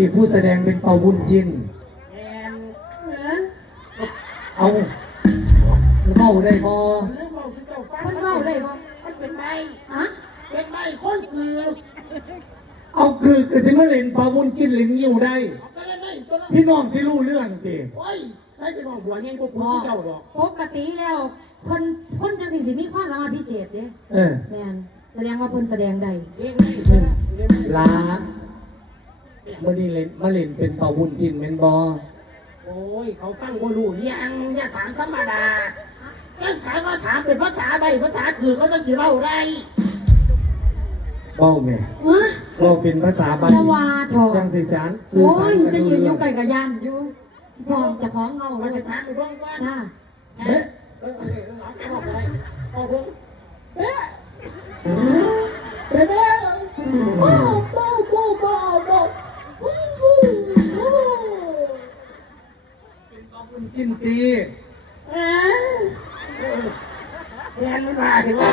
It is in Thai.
ที่ผู้แสดงเป็นเป่าบุญจินแอนเอาเมาได้พอเรื่องเมาที่เจ้าฟัง คนเมาได้บ่มันเป็นใบ ฮะเป็นใบคนคือ เอาคือสิมาเล่นเป่าบุญจินเล่นยิ้วได้ก็ได้ไม่ตัวนั้น พี่น้องสิรู้เรื่องติโอ้ยใครจะบอกหัวเงี้ยพวกคุณที่เจ้าหรอกปกติแล้วคนจังสิมีความสามารถพิเศษเด้แม่นแสดงว่าเพิ่นแสดงได้เลี้ยงไม่ใช่ไหมเลี้ยงไม่ลามื่อนี้เล่นมาเล่นเป็นเป่าบุญจินแม่นบ่โอ้ยเขาฟังบ่รู้ยังอย่าถามธรรมดายังถามว่าถามเป็นภาษาใดภาษาคือเขาจะสิเล่าได้เบ้าแม่ฮะเบ้าเป็นภาษาบาลีจังสื่อสารโอ้ยจะยืนอยู่ไกลกับยานอยู่พร้อมจะของเงามันจะถามไปเบิ่งก่อนนะเอาบอกอะไรเอาเบิ่งเบ๊ะเบ๊ะเบ๊ะโอ้โอ้โอ้โอ้โอ้เป็นเป่าบุญจินตีเรียนมันมาถึงว่า